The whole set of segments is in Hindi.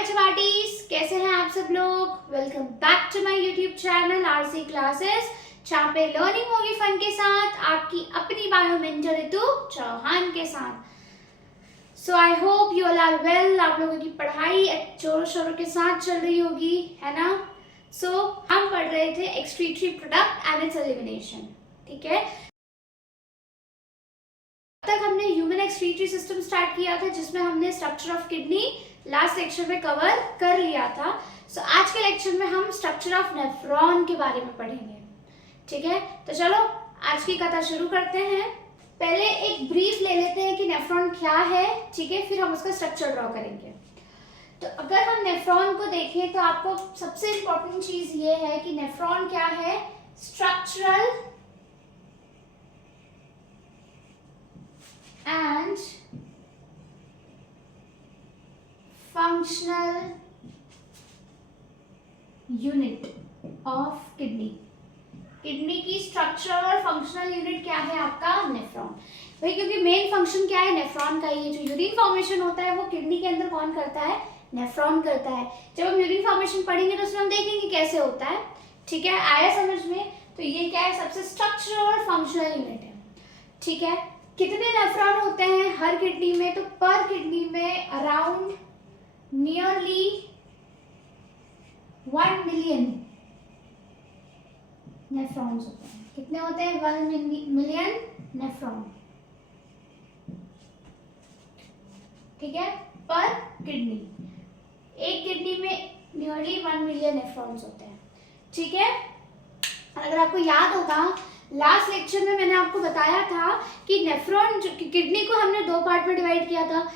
बच्चे पार्टीज, कैसे हैं आप सब लोग। Welcome back to my YouTube channel RC classes, जहाँ पे लर्निंग होगी फन के साथ, आपकी अपनी बायो मेंटर ऋतु चौहान के साथ। So I hope you all are well. आप लोगों की पढ़ाई जोरों शोरों के साथ चल रही होगी, है ना। हम पढ़ रहे थे excretory product and it's elimination. ठीक है, तक हमने ह्यूमन एक्सक्रीटरी सिस्टम स्टार्ट किया था, जिसमें हमने structure of kidney last lecture में कवर कर लिया था। आज के लेक्चर में हम स्ट्रक्चर ऑफ नेफ्रॉन के बारे में पढ़ेंगे। ठीक है, तो चलो आज की कथा शुरू करते हैं। पहले एक ब्रीफ ले लेते हैं कि नेफ्रॉन क्या है। ठीक है, फिर हम उसका स्ट्रक्चर ड्रॉ करेंगे। तो अगर हम नेफ्रॉन को देखें तो आपको सबसे इंपॉर्टेंट चीज ये है कि नेफ्रॉन क्या है। Structural and functional unit of kidney. Kidney की स्ट्रक्चरल और फंक्शनल यूनिट क्या है आपका, नेफ्रॉन। भाई क्योंकि मेन फंक्शन क्या है नेफ्रॉन का, ये जो यूरिन फॉर्मेशन होता है वो किडनी के अंदर कौन करता है, नेफ्रॉन करता है। जब हम यूरिन फॉर्मेशन पढ़ेंगे तो उसमें हम देखेंगे कैसे होता है। ठीक है, आया समझ में। तो ये क्या है, सबसे स्ट्रक्चरल और फंक्शनल यूनिट है। ठीक है, कितने नेफ्रॉन होते हैं हर किडनी में, तो पर किडनी में अराउंड नियरली 1 मिलियन नेफ्रॉन्स होते हैं। कितने होते हैं, 1 मिलियन नेफ्रॉन। ठीक है, पर किडनी, एक किडनी में नियरली 1 मिलियन नेफ्रॉन्स होते हैं। ठीक है, अगर आपको याद होगा लास्ट लेक्चर में मैंने आपको बताया था कि नेफ्रॉन किडनी को हमने दो पार्ट में डिवाइड किया था।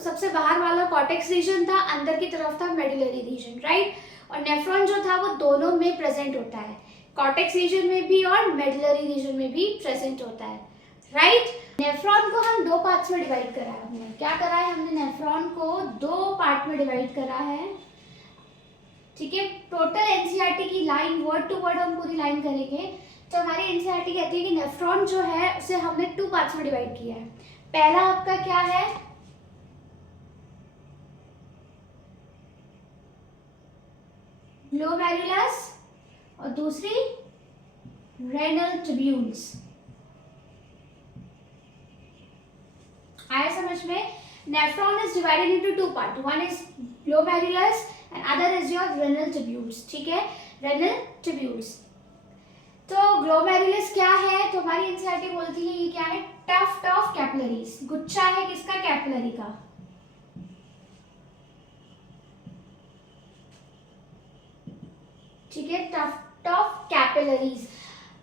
सबसे बाहर वाला कॉर्टेक्स रीजन था, अंदर की तरफ था मेडुलरी रीजन, राइट। और नेफ्रॉन जो था वो दोनों में प्रेजेंट होता है, कॉर्टेक्स रीजन में भी और मेडुलरी रीजन में भी प्रेजेंट होता है, राइट। नेफ्रॉन को हम दो पार्ट्स में डिवाइड करा है। हमने क्या करा है, हमने नेफ्रॉन को दो पार्ट में डिवाइड करा है। ठीक है, टोटल एनसीईआरटी की लाइन वर्ड टू वर्ड हम पूरी लाइन करेंगे तो हमारी एनसीईआरटी कहती है कि नेफ्रॉन जो है उसे हमने 2 पार्ट्स में डिवाइड किया है। पहला आपका क्या है, ग्लोमेरुलस, और दूसरी रेनल ट्यूब्यूल्स। आया समझ में। Nephron is divided into 2 part, one is glomerulus and other is your renal tubules. ठीक है, रेनल ट्यूब्यूल्स। तो ग्लोमेरुलस क्या है, तो हमारी एनसीईआरटी बोलती है ये क्या है, टफ्ट ऑफ कैपिलरीज। गुच्छा है किसका, कैपिलरी का। ठीक है, टफ्ट ऑफ कैपिलरीज।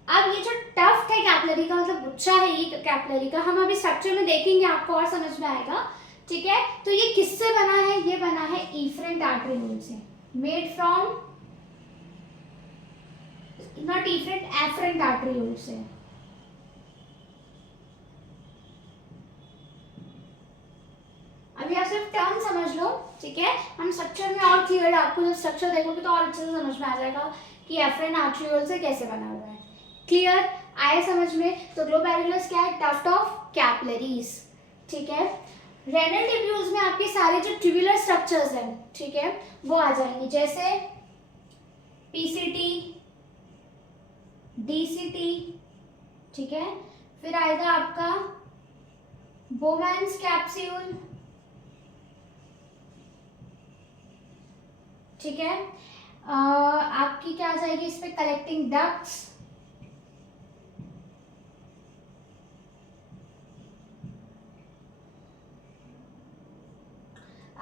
अब ये जो टफ्ट है कैपिलरी का, मतलब गुच्छा है ये कैपिलरी का, हम अभी स्ट्रक्चर में देखेंगे, आपको और समझ में आएगा। ठीक है, तो ये किससे बना है, ये बना है इफरेंट आर्टरियोल से, made from not efferent, afferent arteriole से। अभी आप सिर्फ टर्म समझ लो। ठीक है, हम स्ट्रक्चर में और क्लियर, आपको जब स्ट्रक्चर देखोगे तो और अच्छे से समझ में आ जाएगा कि एफरेंट आर्टरियोल से कैसे बना हुआ है। क्लियर, आए समझ में। तो ग्लोमेरुलस क्या है, टफ्ट ऑफ कैपिलरीज। ठीक है, रेनल ट्यूब्यूल्स में आपके सारे जो ट्यूबुलर स्ट्रक्चर्स हैं, ठीक है, वो आ जाएंगे, जैसे पीसीटी, डीसीटी। ठीक है, फिर आएगा आपका बोमैन्स कैप्सूल। ठीक है, आपकी क्या आ जाएगी इस पे, कलेक्टिंग डक्ट्स।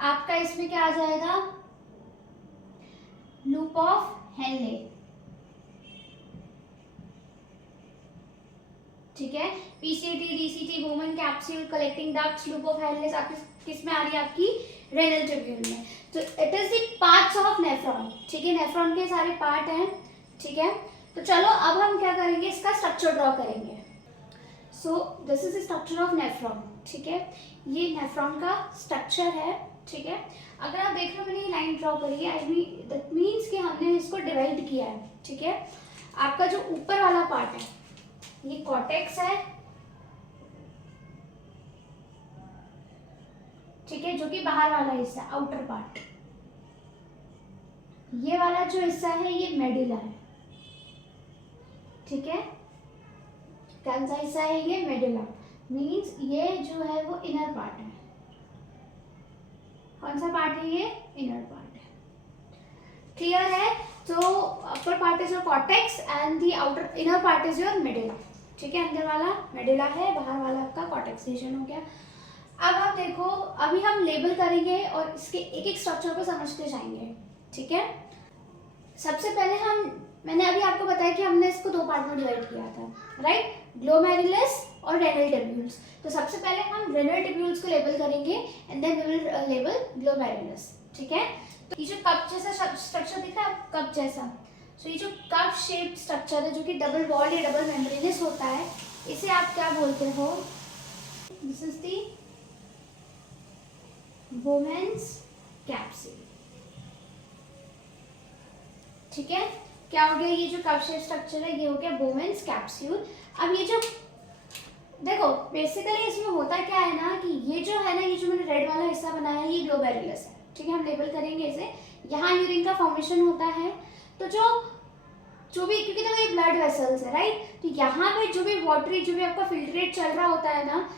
आपका इसमें क्या आ जाएगा, लूप ऑफ हेनले। ठीक है, PCT, DCT, Bowman capsule, collecting ducts, loop of Henle किस में आ रही है, आपकी रेनल ट्यूब्यूल में। तो it is the parts of nephron. ठीक है, नेफ्रॉन के सारे पार्ट हैं। ठीक है, तो चलो अब हम क्या करेंगे, इसका स्ट्रक्चर ड्रॉ करेंगे। So this is the structure of nephron. ठीक है, ये नेफ्रॉन का स्ट्रक्चर है। ठीक है, अगर आप देख रहे हो मैंने ये लाइन ड्रॉ करी है, आई मीन दैट मीन्स कि हमने इसको डिवाइड किया है। ठीक है, आपका जो ऊपर वाला पार्ट है ये कॉर्टेक्स है। ठीक है, जो कि बाहर वाला हिस्सा, आउटर पार्ट। ये वाला जो हिस्सा है ये मेडुला है, ठीक है। कौन सा हिस्सा है ये? मेडुला। मीन्स ये जो है वो इनर पार्ट है। कौन सा पार्ट है ये? इनर पार्ट है। क्लियर है? तो upper part is your cortex and the outer inner part is your medulla, ठीक है। अंदर वाला मेडुला है, बाहर वाला आपका कॉर्टेक्स रीजन हो गया। अब आप देखो, अभी हम लेबल करेंगे और इसके एक एक स्ट्रक्चर को समझते जाएंगे, ठीक है। सबसे पहले मैंने अभी आपको बताया कि हमने इसको दो पार्ट में डिवाइड किया था, राइट, ग्लोमेरुलस और रेनल ट्यूब्यूल्स। तो सबसे पहले हम रेनल ट्यूब्यूल्स को लेबल करेंगे and then we will label glomerulus, ठीक है। तो ये जो कप जैसा स्ट्रक्चर दिख रहा है, कप जैसा, तो ये जो कप शेप स्ट्रक्चर है जो कि डबल वॉल्ड या डबल मेम्ब्रेनस होता है, इसे आप क्या बोलते हो? This is the Bowman's capsule, ठीक है। क्या हो गया? ये जो कप शेप स्ट्रक्चर है ये हो गया बोमेन्स कैप्सूल। अब ये जो देखो बेसिकली इसमें होता क्या है ना कि ये जो है ना, ये जो मैंने रेड वाला हिस्सा बनाया है ये ग्लोमेरुलस है, ठीक है। हम लेबल करेंगे इसे। यहाँ यूरिन का फॉर्मेशन होता है, तो जो भी, क्योंकि देखो ये ब्लड वेसल्स है, राइट, तो यहाँ पे जो भी वाटरी, जो भी आपका फिल्ट्रेट चल रहा होता है ना,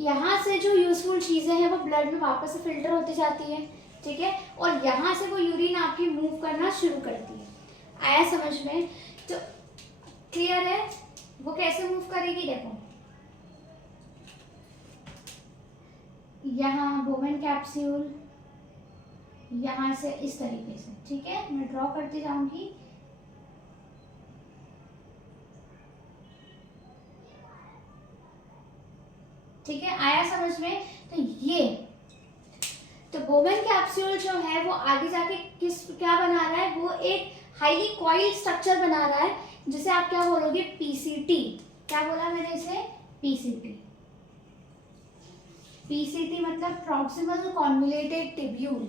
यहाँ से जो यूजफुल चीज़ें हैं वो ब्लड में वापस से फिल्टर होती जाती है, ठीक है। और यहाँ से वो यूरिन आपकी मूव करना शुरू करती है। आया समझ में? तो क्लियर है? वो कैसे मूव करेगी? देखो यहाँ बोमेन कैप्सूल, यहाँ से इस तरीके से, ठीक है। मैं ड्रॉ करती जाऊंगी। ठीक है, आया समझ में? तो ये तो बोमेन कैप्सूल जो है वो आगे जाके क्या बना रहा है? वो एक हाईली कॉइल्ड स्ट्रक्चर बना रहा है जिसे आप क्या बोलोगे? पीसीटी। क्या बोला मैंने इसे? पीसीटी। पीसीटी मतलब प्रॉक्सिमल कॉन्वोल्यूटेड ट्यूब्यूल।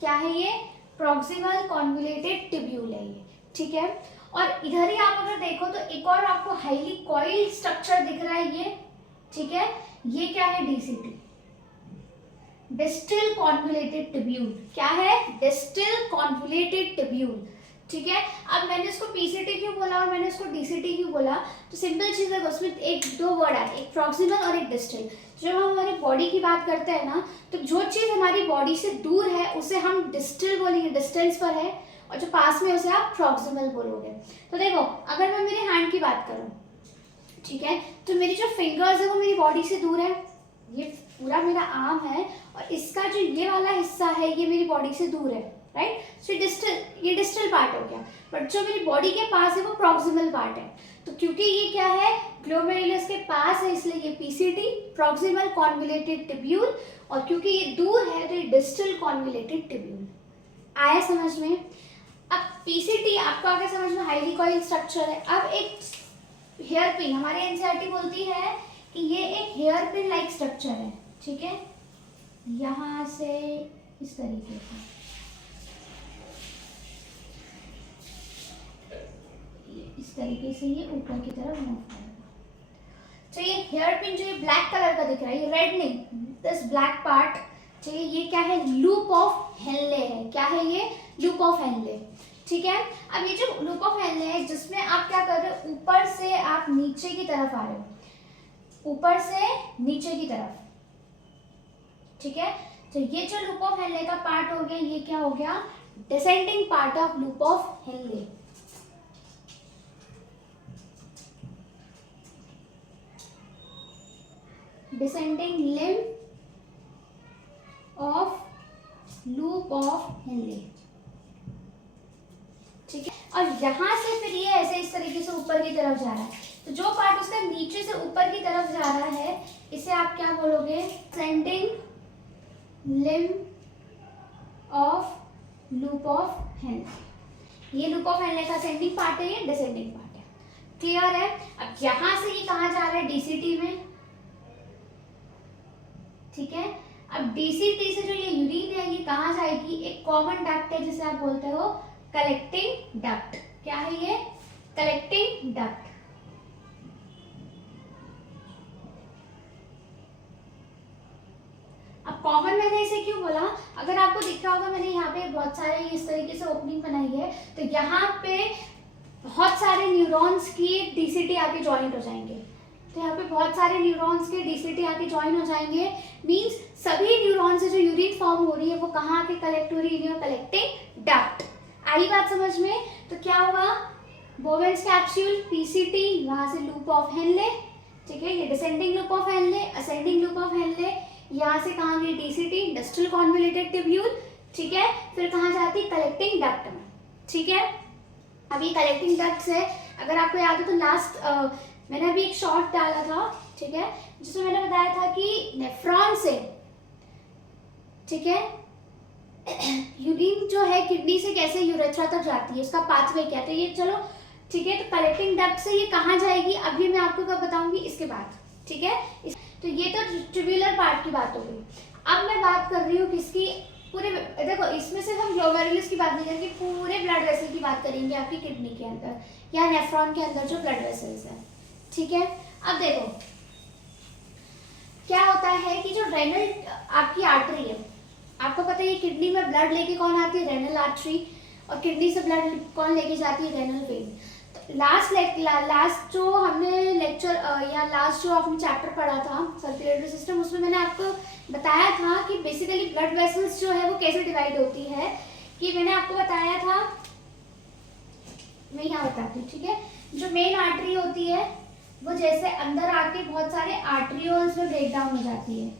क्या है ये? प्रॉक्सिमल कॉन्वोल्यूटेड ट्यूब्यूल है ये, ठीक है। और इधर ही आप अगर देखो तो एक और आपको हाईली कॉइल्ड स्ट्रक्चर दिख रहा है ये, ठीक है। ये क्या है? DCT, distal convoluted tubule. क्या है? डिस्टल कॉन्वोल्यूटेड ट्यूब्यूल, ठीक है। अब मैंने इसको पीसीटी क्यों बोला और मैंने इसको डीसीटी क्यों बोला? तो सिंपल चीज है, उसमें एक दो वर्ड है, एक प्रॉक्सिमल और एक डिस्टल। जब हम हमारी बॉडी की बात करते हैं ना, तो जो चीज हमारी बॉडी से दूर है उसे हम डिस्टल बोलेंगे, डिस्टेंस पर है, और जो पास में उसे आप प्रॉक्सिमल बोलोगे। तो देखो अगर मैं मेरे हैंड की बात करूं, ठीक है, तो मेरी जो फिंगर्स है वो मेरी बॉडी से दूर है, ये पूरा मेरा आर्म है, और इसका जो ये वाला हिस्सा है ये मेरी बॉडी से दूर है, राइट। सो ये डिस्टल पार्ट हो गया, बट जो मेरी बॉडी के पास है वो प्रॉक्सिमल पार्ट है। तो क्योंकि ये क्या है? ग्लोमेरुलस के पास है, इसलिए ये पीसीटी, प्रॉक्सिमल कॉन्वोल्यूटेड ट्यूब्यूल, और क्योंकि ये दूर है तो ये डिस्टल कॉन्वोल्यूटेड ट्यूब्यूल। आया समझ में? अब पीसीटी आपको आगे समझ में, हाईली कॉइल्ड स्ट्रक्चर है। अब एक हेयर पिन, हमारी एनसीईआरटी बोलती है कि ये एक हेयर पिन लाइक स्ट्रक्चर है, ठीक है। यहाँ से इस तरीके से इस तरीके से ये ऊपर की तरफ मूव करेगा। तो ये हेयर पिन जो ये ब्लैक कलर का दिख रहा है, ये रेड नहीं, दिस ब्लैक पार्ट, ठीक है, ये क्या है? लूप ऑफ हेनले है। क्या है ये? लूप ऑफ हेनले, ठीक है। अब ये जो लूप ऑफ हेनले है, जिसमें आप क्या कर रहे हो? ऊपर से आप नीचे की तरफ आ रहे हो, ऊपर से नीचे की तरफ, ठीक है। तो ये जो लूप ऑफ हेनले का पार्ट हो गया, ये क्या हो गया? Descending part of loop of Henle. Descending limb of loop of Henle, ठीक है। और यहां से फिर ये ऐसे इस तरीके से ऊपर की तरफ जा रहा है, तो जो पार्ट उसका नीचे से ऊपर की तरफ जा रहा है इसे आप क्या बोलोगे? Descending limb of loop of Henle. ये लूप ऑफ हेनले का असेंडिंग पार्ट है, ये डिसेंडिंग पार्ट है, क्लियर है। अब यहां से ये कहां जा रहा है? डीसीटी में, ठीक है। अब डीसीटी से जो ये यूरिन है ये कहां जाएगी? एक कॉमन डक्ट है जिसे आप बोलते हो कलेक्टिंग डक्ट। क्या है ये? Collecting duct. अब कॉमन मैंने इसे क्यों बोला? अगर आपको दिख रहा होगा मैंने यहाँ पे बहुत सारे इस तरीके से ओपनिंग बनाई है, तो यहाँ पे बहुत सारे न्यूरॉन्स की डीसीटी आके ज्वाइंट हो जाएंगे। तो यहाँ पे बहुत सारे न्यूरॉन्स के डीसीटी आके ज्वाइन हो जाएंगे, मींस सभी न्यूरॉन से जो यूरिन फॉर्म हो रही है वो कहाँ आके कलेक्ट हो रही है, इन योर कलेक्टिंग डक्ट। आई बात समझ में? तो क्या हुआ, बोवेन्स कैप्सूल, पीसीटी, वहां से लूप ऑफ हेनले, ठीक है, ये descending loop of Henle, ascending loop of Henle, यहाँ से कहाँ गई डीसीटी, इंडस्ट्रियल कॉन्वोल्यूटेड ट्यूब्यूल, ठीक है, फिर कहाँ जाती कलेक्टिंग डक्ट में, ठीक है। अभी कलेक्टिंग डक्ट से अगर आपको याद हो तो लास्ट मैंने अभी एक शॉर्ट डाला था, ठीक है, जिसमें मैंने बताया था कि नेफ्रॉन से, ठीक है, यूरिन जो है किडनी से कैसे यूरेथ्रा तक जाती है, उसका पाथवे क्या है, तो ये चलो ठीक है। तो कलेक्टिंग डक्ट से ये कहाँ जाएगी अभी मैं आपको कब बताऊंगी, इसके बाद, ठीक है। तो ये तो ट्यूब्यूलर पार्ट की बात हो गई। अब मैं बात कर रही हूँ किसकी, पूरे, देखो इसमें सिर्फ हम ग्लोमेरुलस की बात नहीं करेंगे, पूरे ब्लड वेसल की बात करेंगे आपकी किडनी के अंदर या नेफ्रॉन के अंदर जो ब्लड वेसल्स है, ठीक है। अब देखो क्या होता है कि जो रेनल आपकी आर्टरी है, आपको पता है किडनी में ब्लड लेके कौन आती है, रेनल आर्टरी, और किडनी से ब्लड कौन लेके जाती है, रेनल वेन। लास्ट जो हमने लेक्चर या लास्ट जो आपने चैप्टर पढ़ा था सर्कुलेटरी सिस्टम, उसमें मैंने आपको बताया था कि बेसिकली ब्लड वेसल्स जो है वो कैसे डिवाइड होती है, कि मैंने आपको बताया था, मैं यहाँ बताती हूँ, ठीक है। जो मेन आर्टरी होती है वो जैसे अंदर आके बहुत सारे आर्टरियोल्स में ब्रेक डाउन हो जाती है,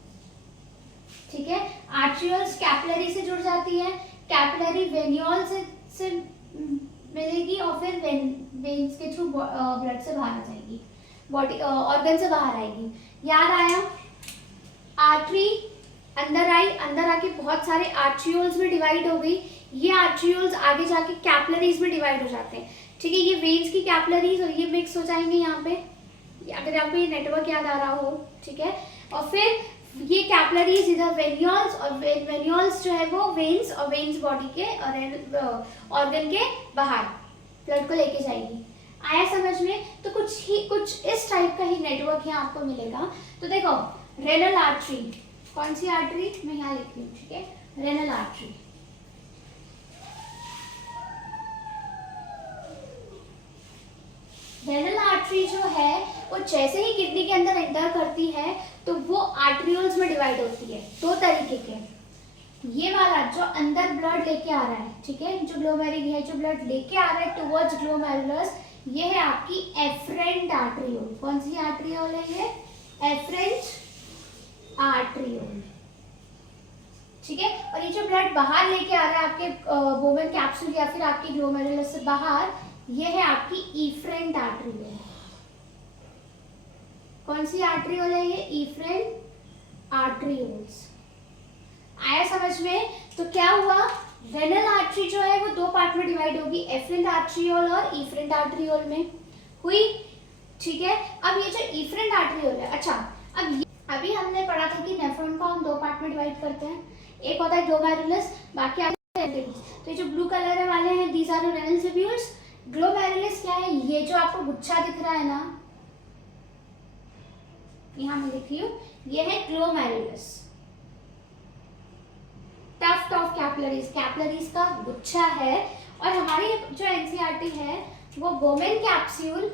ठीक है। आर्टरियोल्स कैपिलरी से जुड़ जाती है, कैपिलरी वेन्यूल से मिलेगी और फिर वेन्स के थ्रू ब्लड से बाहर आ जाएगी, बॉडी ऑर्गन से बाहर आएगी। याद आया, आर्टरी अंदर आई, अंदर आके बहुत सारे आर्टरियोल्स में डिवाइड हो गई, ये आर्टरियोल्स आगे जाके कैपिलरीज में डिवाइड हो जाते हैं, ठीक है। ये वेन्स की कैपिलरीज और ये मिक्स हो जाएंगे यहाँ पे, अगर आपको ये नेटवर्क याद आ रहा हो, ठीक है। और फिर ये कैपिलरीज इधर वेन्यूल्स, और वेन्यूल्स जो है वो वेन्स, और वेन्स बॉडी के और ऑर्गन के बाहर ब्लड को लेके जाएगी। आया समझ में? तो कुछ इस टाइप का ही नेटवर्क यहाँ आपको मिलेगा। तो देखो रेनल आर्टरी, कौन सी आर्टरी, मैं यहाँ लिख रही हूँ, ठीक है, रेनल आर्टरी। रेनल आर्टरी जो है वो जैसे ही किडनी के अंदर एंटर करती है तो वो आर्टरियोल्स में डिवाइड होती है दो तरीके के। ये वाला जो अंदर ब्लड लेके आ रहा है, ठीक है, जो ग्लोमेरुल है, जो ब्लड लेके आ रहा है टुवर्ड्स ग्लोमेरुलस, ये है आपकी एफरेंट आर्टरियोल। कौन सी आर्टरियोल है ये? एफरेंट आर्टरियोल, ठीक है। और ये जो ब्लड बाहर लेके आ रहा है आपके बोवेन कैप्सूल या फिर आपके ग्लोमेरुलस से बाहर, ये है आपकी इफरेंट आर्टरियोल। कौन सी आर्टरियोल है ये? Efferent arterioles. आया समझ में? तो क्या हुआ, रेनल आर्टरी जो है वो दो पार्ट में डिवाइड होगी, एफरेंट आर्टरियोल और इफरेंट आर्टरियोल में हुई, ठीक है। अब ये जो इफरेंट आर्टरियोल है, अच्छा अभी हमने पढ़ा था कि नेफ्रॉन को हम दो पार्ट में डिवाइड करते हैं, एक होता है ग्लोमेरुलस, बाकी तो ये जो ब्लू कलर वाले हैं these are renal tubules. Glomerulus क्या है? ये जो आपको गुच्छा दिख रहा है ना, यहाँ मैं लिख रही हूँ, ये है glomerulus, tuft of capillaries, capillaries का गुच्छा है। और हमारी जो एनसीईआरटी है वो बोवेन कैप्सूल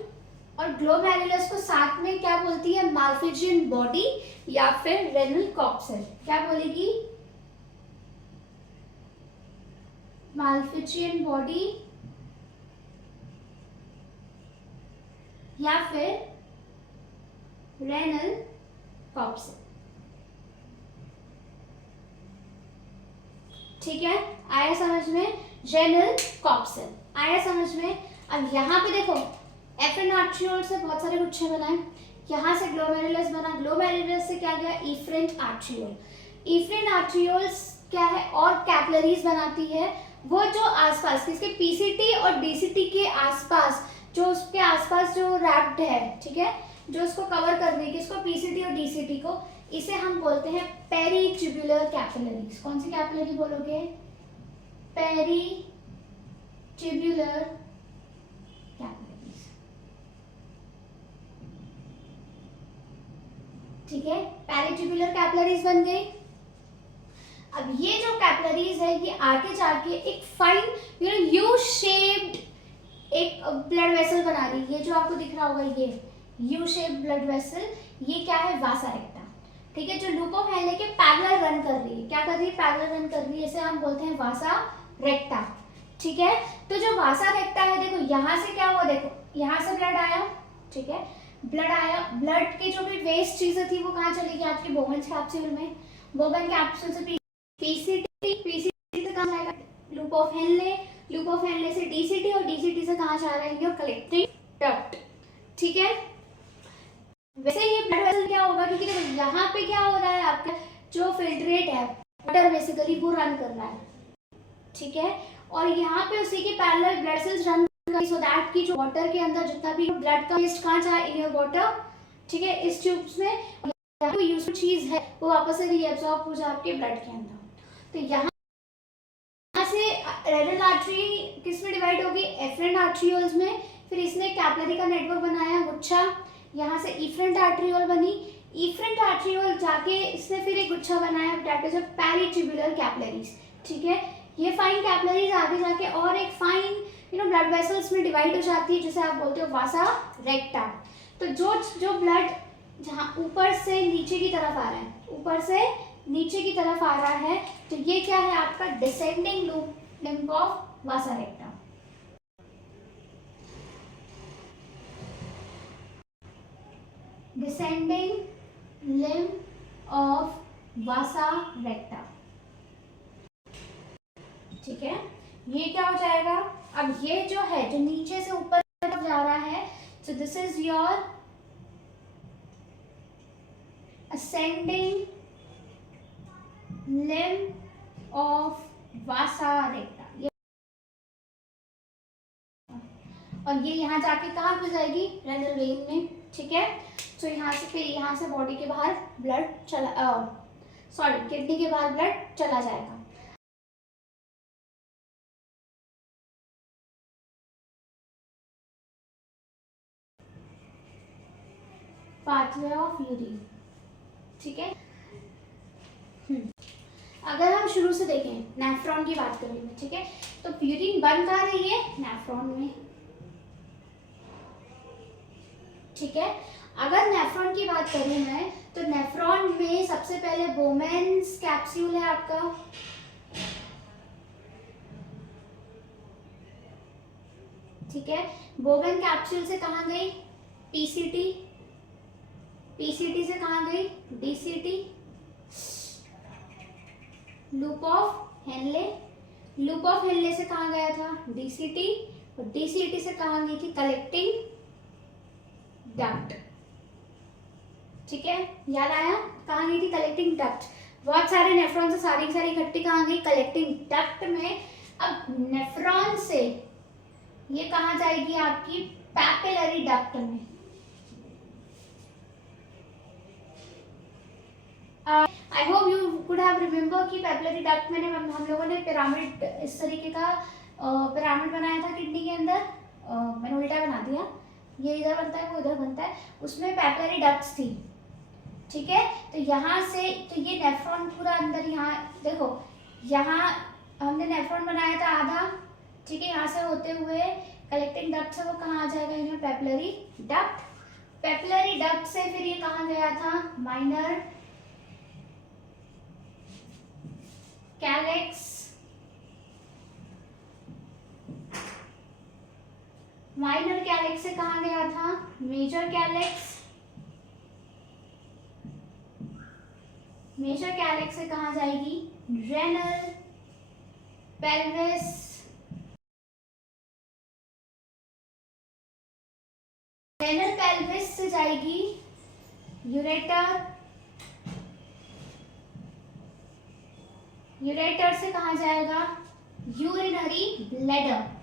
और ग्लोमेरुलस को साथ में क्या बोलती है? माल्फिजियन बॉडी या फिर रेनल कॉप्सल। क्या बोलेगी? माल्फिजियन बॉडी या फिर रेनल कॉप्सल, ठीक है। आया समझ में? रेनल कॉप्सल आया समझ में? अब यहाँ पे देखो एफरेंट आर्टरियोल से बहुत सारे गुच्छे बनाए, यहाँ से ग्लोमेरुलस बना, ग्लोमेरुलस से क्या गया? इफरेंट आर्टरियोल। इफरेंट आर्टरियोल्स क्या है? और कैपिलरीज बनाती है, वो जो आसपास किसके, पीसीटी और डीसीटी के आसपास, जो उसके आसपास जो रैप्ड है, ठीक है, जो उसको कवर कर देगी, इसको पीसीटी और डीसीटी को, इसे हम बोलते हैं पेरीट्यूबुलर कैपिलरीज। कौन सी कैपिलरी बोलोगे? पेरीट्यूबुलर कैपिलरीज, ठीक है। पेरीट्यूबुलर कैपिलरीज बन गई। अब ये जो कैपिलरीज है ये आगे जाके एक फाइन यू शेप्ड एक ब्लड वेसल बना रही है। ये जो आपको दिख रहा होगा ये यू शेप्ड ब्लड वेसल, ये क्या है? वासा रेक्टा। ठीक है, जो लूप ऑफ हेनले के पैरेलल रन कर रही है। क्या कर रही है? पैरेलल रन कर रही है, इसे हम बोलते हैं वासा रेक्टा। ठीक है, तो जो वासा रेक्टा है, देखो यहाँ से क्या हुआ, देखो यहाँ से ब्लड आया। ठीक है, ब्लड आया, ब्लड की जो भी वेस्ट चीजें थी वो कहाँ चली गई? आपके बोवेन कैप्सूल में। बोवेन कैप्सूल से पीसीटी, पीसीटी से कहाँ जाएगा? Loop of Henle, loop of Henle से डीसीटी, और डीसीटी से कहाँ जा रहा है? Your collecting duct. ठीक है, वैसे ये ब्लड वेसल क्या होगा, क्योंकि देखो यहाँ पे क्या हो रहा है, आपका जो फिल्ट्रेट है वाटर बेसिकली वो रन कर रहा है। ठीक है, और यहाँ पे उसी के पैरेलल ब्लड सेल्स रन कर, सो दैट की जो वाटर के अंदर जितना भी ब्लड का वेस्ट कहाँ जाए? In your water. ठीक है, इस ट्यूब्स में कोई यूजफुल चीज है वो वापस से रीअब्सॉर्ब हो जाए आपके ब्लड के अंदर। तो यहाँ से रेनल आर्टरी किस में डिवाइड होगी? एफरेंट आर्ट्रियोल्स में। फिर इसने कैपिलरी का नेटवर्क बनाया, गुच्छा। यहाँ से इफरेंट आर्ट्रियोल बनी, इफरेंट आर्ट्रियोल जाके इसने फिर एक गुच्छा बनाया, that is a peritubular capillaries. ठीक है, ये फाइन कैपिलरीज आगे जाके और एक फाइन ब्लड वेसल्स में डिवाइड हो जाती है, जिसे आप बोलते हो वासा रेक्टा। तो जो ब्लड जहाँ ऊपर से नीचे की तरफ आ रहा है, ऊपर से नीचे की तरफ आ रहा है, तो ये क्या है? आपका descending lymph of Vasa रेक्टा। Descending lymph of वासा रेक्टा। ठीक है, ये क्या हो जाएगा? अब ये जो है, जो नीचे से ऊपर जा रहा है, so this is your ascending limb of vasa recta। और ये यहाँ जाके कहाँ पे जाएगी? रेनल वेन में। ठीक है, तो यहाँ से फिर यहाँ से बॉडी के बाहर ब्लड चला, सॉरी किडनी के बाहर ब्लड चला जाएगा। Pathway of urine. ठीक है, अगर हम शुरू से देखें, नेफ्रॉन की बात करें मैं। ठीक है, तो यूरिन बन कहाँ रही है? नेफ्रॉन में। ठीक है, अगर नेफ्रॉन की बात करूं मैं, तो नेफ्रॉन में सबसे पहले बोवेन्स कैप्सूल है आपका। ठीक है, बोवेन कैप्सूल से कहाँ गई? पीसीटी, पीसीटी से कहाँ गई? DCT, loop of Henle, loop of Henle से कहाँ गया था? डीसीटी, और डीसीटी से कहाँ गई थी? Collecting duct. ठीक है, याद आया? कहाँ गई थी? Collecting duct. बहुत सारे नेफ्रॉन से सारी की सारी इकट्ठी कहाँ गई? कलेक्टिंग डक्ट में। अब नेफ्रॉन से ये कहाँ जाएगी? आपकी पैपिलरी डक्ट में। आई hope you could have remember कि पैपिलरी डक्ट में हम लोगों ने पिरामिड, इस तरीके का पिरामिड बनाया था किडनी के अंदर। मैंने उल्टा बना दिया, ये इधर बनता है वो इधर बनता है, उसमें पैपिलरी डक्ट्स थी। ठीक है, तो यहाँ से तो ये नेफ्रॉन पूरा अंदर, यहाँ देखो, यहाँ हमने नेफ्रॉन बनाया था आधा। ठीक है, यहाँ से होते हुए कलेक्टिंग डक्ट से वो कहाँ आ जाएगा? इन्हें पैपिलरी डक्ट। पैपिलरी डक्ट से फिर ये कहाँ गया था? माइनर कैलेक्स, माइनर कैलेक्स से कहाँ गया था? मेजर कैलेक्स, मेजर कैलेक्स से कहाँ जाएगी? रेनल पेल्विस, रेनल पेल्विस से जाएगी यूरेटर, यूरेटर से कहाँ जाएगा? Urinary bladder.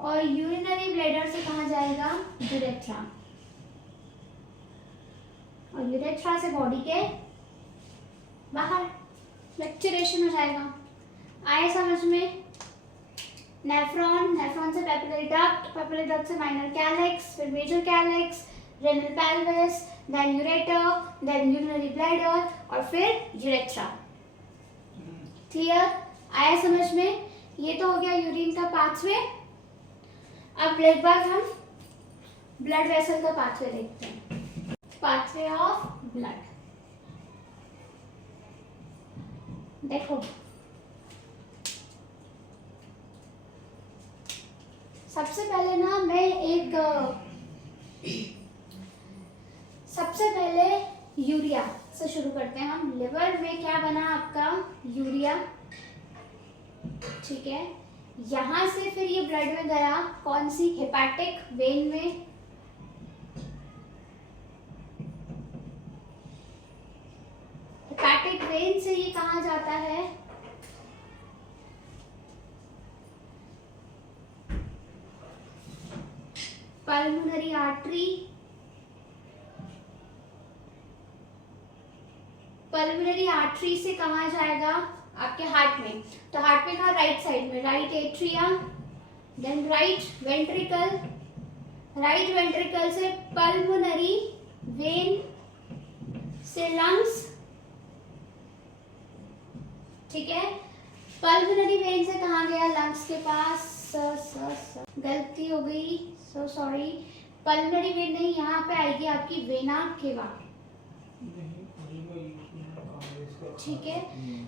और यूरिनरी ब्लैडर से कहाँ जाएगा? यूरेथ्रा। और यूरेथ्रा से बॉडी के बाहर मैच्योरेशन हो जाएगा। आए समझ में? नेफ्रॉन से पेपिलरी डक्ट से माइनर कैलिक्स, फिर major calyx, renal pelvis, then ureter, then urinary bladder और फिर यूरेथ्रा। क्लियर? आया समझ में? ये तो हो गया यूरिन का पाथवे। अब एक बार हम ब्लड वेसल का पाथवे देखते हैं। पाथवे ऑफ ब्लड, देखो सबसे पहले ना सबसे पहले यूरिया से शुरू करते हैं हम। लिवर में क्या बना आपका? यूरिया, ठीक है। यहां से फिर ये ब्लड में गया कौन सी? हेपाटिक वेन में, हेपाटिक वेन से ये कहाँ जाता है? पल्मोनरी आर्टरी, पल्मोनरी आर्टरी से कहाँ जाएगा? आपके हार्ट में। तो हार्ट में कहाँ? राइट साइड में, right atrium, then right ventricle, right ventricle से पल्मोनरी वेन से लंग्स, ठीक है। पल्मोनरी वेन से कहाँ गया? लंग्स के पास। गलती हो गई, सो सॉरी। पल्मोनरी वेन नहीं, यहाँ पे आएगी आपकी वेना केवा, ठीक है।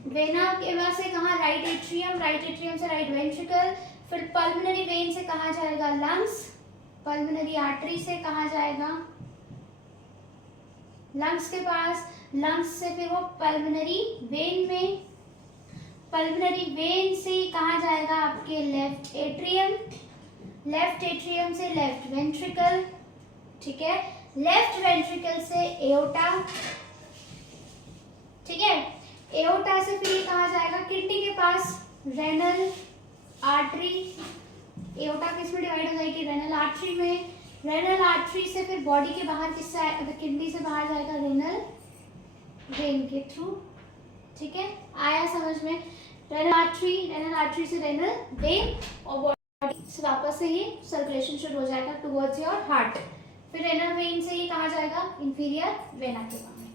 वेना केवा से कहाँ? राइट एट्रियम, राइट एट्रियम से राइट वेंट्रिकल, फिर पल्मोनरी वेन से कहाँ जाएगा? लंग्स, पल्मोनरी आर्टरी से कहाँ जाएगा? लंग्स के पास, लंग्स से फिर वो पल्मोनरी वेन में, पल्मोनरी वेन से कहाँ जाएगा? आपके लेफ्ट एट्रियम, लेफ्ट एट्रियम से लेफ्ट वेंट्रिकल, ठीक है। लेफ्ट वेंट्रिकल से एओर्टा, ठीक है। एओर्टा से फिर कहाँ जाएगा? किडनी के पास, रेनल आर्टरी। एओर्टा किस में डिवाइड हो जाएगी? रेनल आर्टरी में। रेनल आर्टरी से फिर बॉडी के बाहर किससे? किडनी से बाहर जाएगा रेनल वेन के थ्रू, ठीक है। आया समझ में? रेनल आर्टरी से रेनल वेन और बॉडी से वापस से ये सर्कुलेशन शुरू हो जाएगा टुवर्ड्स योर हार्ट। फिर रेनल वेन से ये कहाँ जाएगा? इंफीरियर वेना केवा में।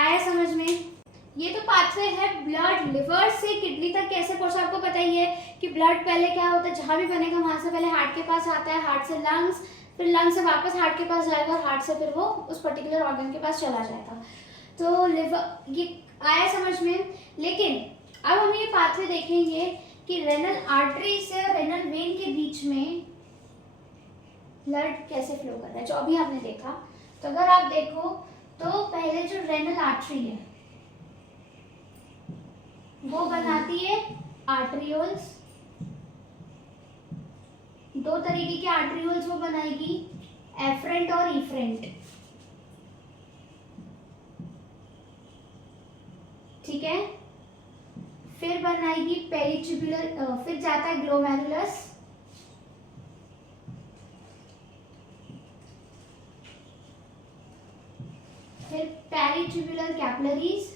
आया समझ में? ये तो पाथवे है ब्लड लिवर से किडनी तक कैसे पहुंचा। आपको पता ही है कि ब्लड पहले क्या होता है, जहां भी बनेगा वहां से पहले हार्ट के पास आता है, हार्ट से लंग्स, फिर लंग्स से वापस हार्ट के पास जाएगा और हार्ट से फिर वो उस पर्टिकुलर ऑर्गन के पास चला जाएगा। तो लिवर, ये आया समझ में? लेकिन अब हम ये पाथवे देखेंगे कि रेनल आर्टरी से और रेनल वेन के बीच में ब्लड कैसे फ्लो कर रहा है, जो अभी आपने देखा। तो अगर आप देखो तो पहले जो रेनल आर्टरी है वो बनाती है आर्टरियोल्स। दो तरीके के आर्टरियोल्स वो बनाएगी, एफरेंट और इफरेंट, ठीक है। फिर बनाएगी पेरिट्यूबुलर, फिर जाता है ग्लोमेरुलस, फिर पेरिट्यूबुलर कैपिलरीज,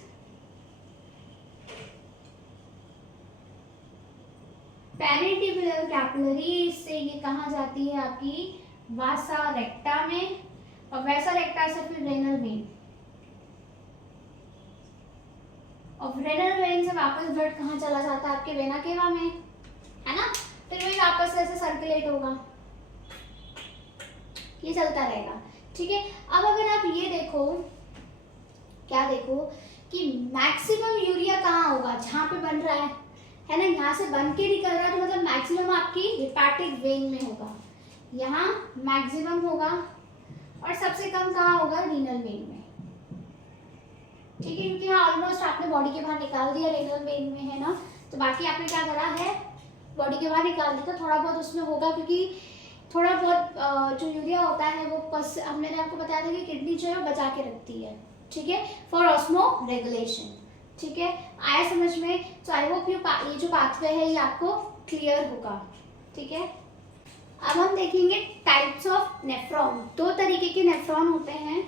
पेरिट्यूबुलर कैपिलरी से ये कहाँ जाती है? आपकी वासा रेक्टा में, और वैसा रेक्टा से फिर रेनल वेन, और रेनल वेन से वापस ब्लड कहाँ चला जाता है? आपके वेना केवा में, है ना। फिर वही वापस से ऐसे सर्कुलेट होगा, ये चलता रहेगा, ठीक है। अब अगर आप ये देखो, क्या देखो कि मैक्सिमम यूरिया कहाँ होगा? जहाँ पे बन रहा है ना, यहाँ से बन के निकल रहा है, तो मतलब मैक्सिमम आपकी हेपाटिक वेन में होगा, यहाँ मैक्सिमम होगा, और सबसे कम कहाँ होगा? रीनल वेन में, ठीक है। क्योंकि हाँ ऑलमोस्ट आपने बॉडी के बाहर निकाल दिया रीनल वेन में, है ना। तो बाकी आपने क्या करा है? बॉडी के बाहर निकाल दिया। थोड़ा बहुत उसमें होगा, क्योंकि थोड़ा बहुत जो यूरिया होता है वो मैंने आपको बताया था कि किडनी जो है बचा के रखती है, ठीक है, फॉर ऑस्मो रेगुलेशन, ठीक है। आया समझ में? तो आई होप ये जो पाथवे है ये आपको क्लियर होगा, ठीक है। अब हम देखेंगे टाइप्स ऑफ नेफ्रॉन। दो तरीके के नेफ्रॉन होते हैं,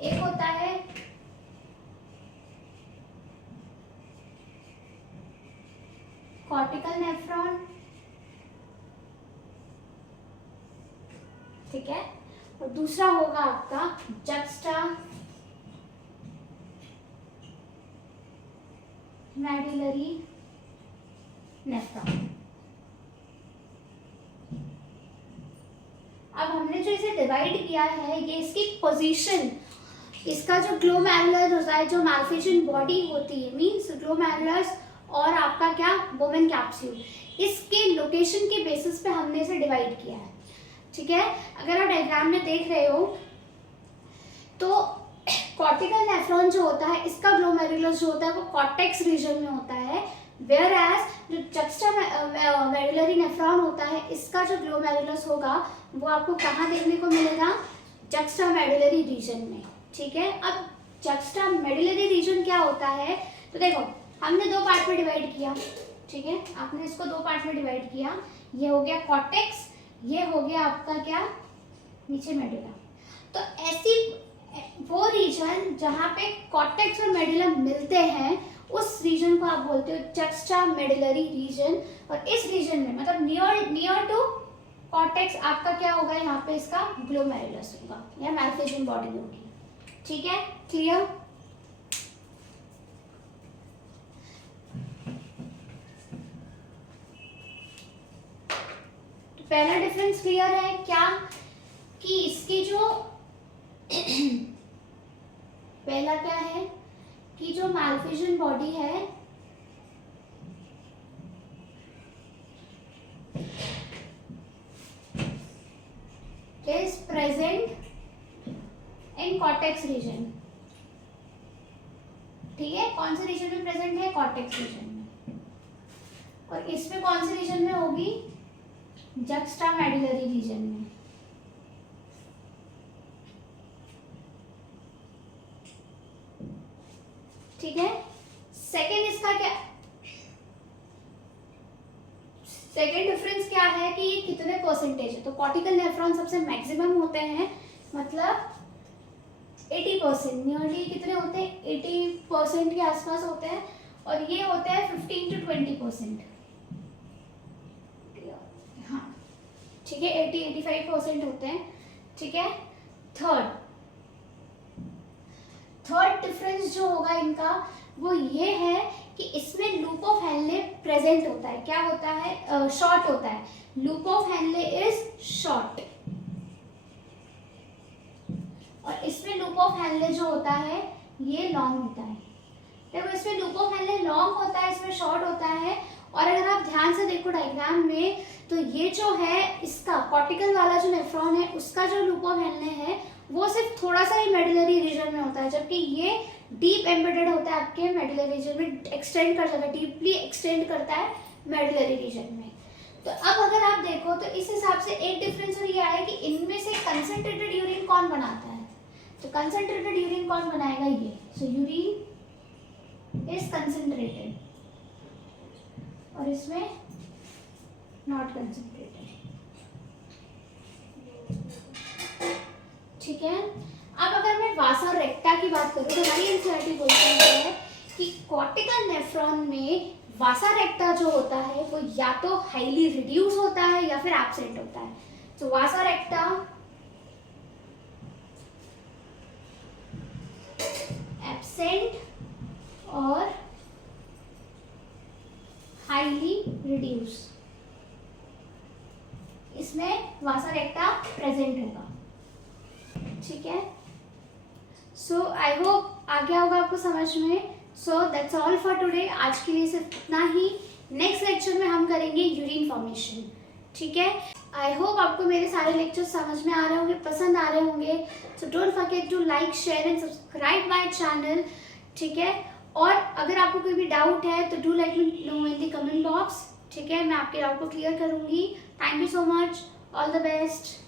एक होता है कॉर्टिकल नेफ्रॉन, ठीक है, और दूसरा होगा आपका जक्स्टा मेडुलरी नेफ्रॉन। अब हमने जो इसे डिवाइड किया है, ये इसकी पोजीशन, इसका जो ग्लोमेरुलर होता है, जो मालफिशियन बॉडी होती है, मींस ग्लोमेरुलस और आपका क्या वुमेन कैप्सूल, इसके लोकेशन के बेसिस पे हमने इसे डिवाइड किया है, ठीक है। अगर आप डायग्राम में देख रहे हो तो कॉर्टिकल नेफ्रॉन जो होता है, इसका ग्लोमेरुलस जो होता है वो कॉर्टेक्स रीजन में होता है, वेयर एज जो जक्स्टा मेडुलरी नेफ्रॉन होता है, इसका जो ग्लोमेरुलस होगा वो आपको कहाँ देखने को मिलेगा, जक्स्टा मेडुलरी रीजन में, ठीक है। अब जक्स्टा मेडुलरी रीजन क्या होता है, तो देखो हमने दो पार्ट में डिवाइड किया, ठीक है, आपने इसको दो पार्ट में डिवाइड किया, ये हो गया कॉर्टेक्स, ये हो गया आपका क्या नीचे मेडुला। तो ऐसी वो रीजन जहाँ पे कॉर्टेक्स और मेडुला मिलते हैं, उस रीजन को आप बोलते हो जक्स्टा मेडुलरी रीजन। और इस रीजन में मतलब नियर टू कॉर्टेक्स आपका क्या होगा, यहाँ पे इसका ग्लोमेरुलस होगा या मालफिशियन बॉडी होगी, ठीक है, क्लियर। तो पहला डिफरेंस क्लियर है क्या, कि इसकी जो पहला क्या है कि जो मालफिशियन बॉडी है is present in cortex region, ठीक है, कौन से रीजन में प्रेजेंट है, कॉर्टेक्स रीजन में, और इसमें कौन से रीजन में होगी, जक्स्टा मेडुलरी रीजन में, ठीक है। सेकेंड इसका क्या, सेकेंड डिफरेंस क्या है कि ये कितने परसेंटेज है, तो कॉर्टिकल नेफ्रॉन सबसे मैक्सिमम होते हैं, मतलब 80%, नियरली कितने होते हैं, 80% के आसपास होते हैं, और ये होते हैं 15 to 20%, हाँ, ठीक है, 80-85% होते हैं, ठीक है। थर्ड डिफरेंस जो होगा इनका वो ये है कि इसमें लूप ऑफ हेनले प्रेजेंट होता है, क्या होता है, शॉर्ट होता है, loop of Henle is short, और इसमें लूप ऑफ हेनले जो होता है ये लॉन्ग होता है। देखो इसमें लूप ऑफ हेनले लॉन्ग होता है, इसमें शॉर्ट होता है, और अगर आप ध्यान से देखो डायग्राम में तो ये जो है इसका कॉर्टिकल वाला जो नेफ्रॉन है, उसका जो लूप ऑफ हेनले है वो सिर्फ थोड़ा सा ही मेडुलरी रीजन में होता है, जबकि ये डीप एम्बेडेड होता है आपके मेडुलरी रीजन में, एक्सटेंड कर जाता है, डीपली एक्सटेंड करता है मेडुलरी रीजन में। तो अब अगर आप देखो तो इस हिसाब से एक डिफरेंस और ये आया कि इनमें से कंसंट्रेटेड यूरिन कौन बनाता है, तो कंसंट्रेटेड यूरिन कौन बनाएगा, ये, सो यूरिन इज कंसंट्रेटेड, और इसमें नॉट कंसंट्रेटेड, ठीक है। अब अगर मैं वासा रेक्टा की बात करूं तो हमारी एनसीईआरटी बोलती है कि कॉर्टिकल नेफ्रॉन में वासा रेक्टा जो होता है वो या तो हाईली रिड्यूस होता है या फिर एब्सेंट होता है। तो वासा रेक्टा एब्सेंट और हाईली रिड्यूस, इसमें वासा रेक्टा प्रेजेंट होगा, ठीक है। सो आई होप आ गया होगा आपको समझ में। So that's all for today, आज के लिए सिर्फ इतना ही। नेक्स्ट लेक्चर में हम करेंगे यूरिन फॉर्मेशन, ठीक है। आई होप आपको मेरे सारे लेक्चर समझ में आ रहे होंगे, पसंद आ रहे होंगे। So don't forget to like, share and subscribe my channel, ठीक है। और अगर आपको कोई भी डाउट है तो do let me know in the comment box, ठीक है, मैं आपके डाउट को क्लियर करूंगी। Thank you so much, all the best.